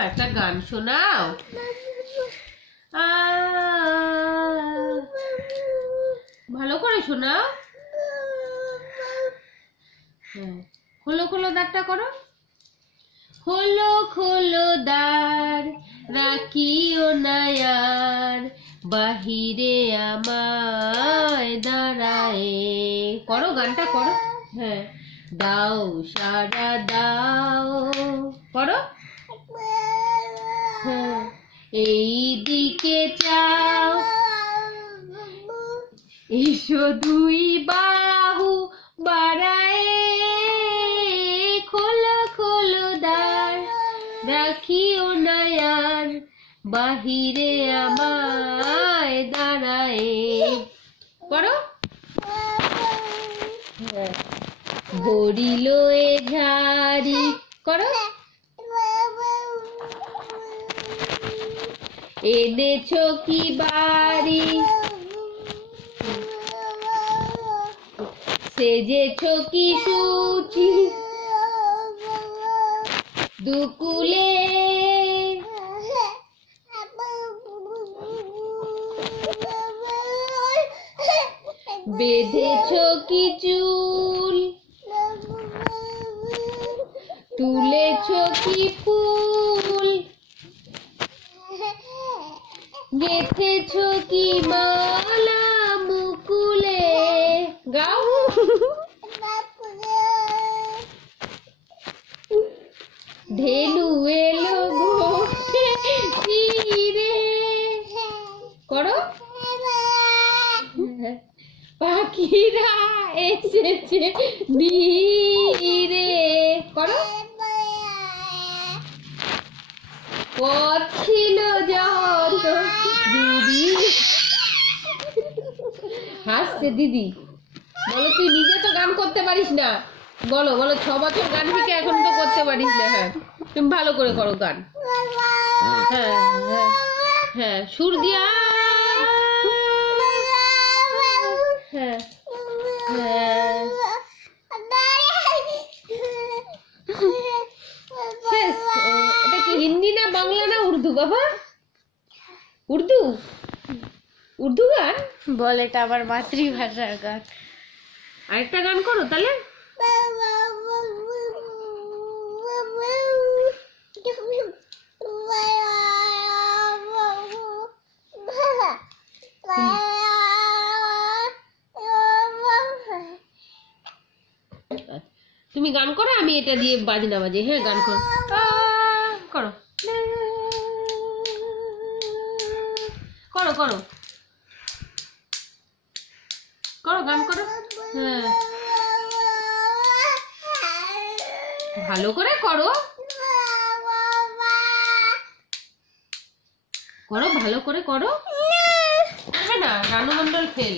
একটা গান শোনাও। ভালো করে শোনাও। হ্যাঁ, খোলো খোলো দ্বারটা করো। খোলো খোলো দ্বার, রাখিও না আর, বাহিরে আমায় দাঁড়ায়। করো, গানটা করো। হ্যাঁ, দাও সারা দাও, করো। হ্যাঁ, এই দিকে চাও, এসো দুই বাহু বাড়ায়। খোলো খোলো দ্বার, রাখিও না আর, বাহিরে আমায় দাঁড়ায়। করো। বড়িল এ ঝাড়ি, করো। এনেছো কি বাড়ি, সেজেছো কি সুচি, দুকুলে বেঁধেছো কি চুল, তুলেছো কি ফুল, গেঁথেছো কি মালা মুকুলে। গাও। ঢেলু এলো ঘোটে তীরে, করো। পাখিরা এসেছে ধীরে, করো। পথ ছিল যত, দিদি হাসছে। দিদি বলো, তুই নিজে তো গান করতে পারিস না। বলো বলো, 6 বছর গান শিখে এখন তো করতে পারিস না। হ্যাঁ, তুমি ভালো করে করো গান। হ্যাঁ হ্যাঁ হ্যাঁ, সুর দিয়া। হ্যাঁ হ্যাঁ, শেষ। এটা কি হিন্দি না বাংলা না উর্দু বাবা? উর্দু, উর্দু গান বল, এটা আমার মাতৃভাষার গান। আরেকটা গান করো তাহলে। তুমি গান করো, আমি এটা দিয়ে বাজনা বাজে। হ্যাঁ, গান করো করো করো করো করো, গান করো। হ্যাঁ, ভালো করে করো, করো ভালো করে করো। না, রানু মন্ডল ফেল।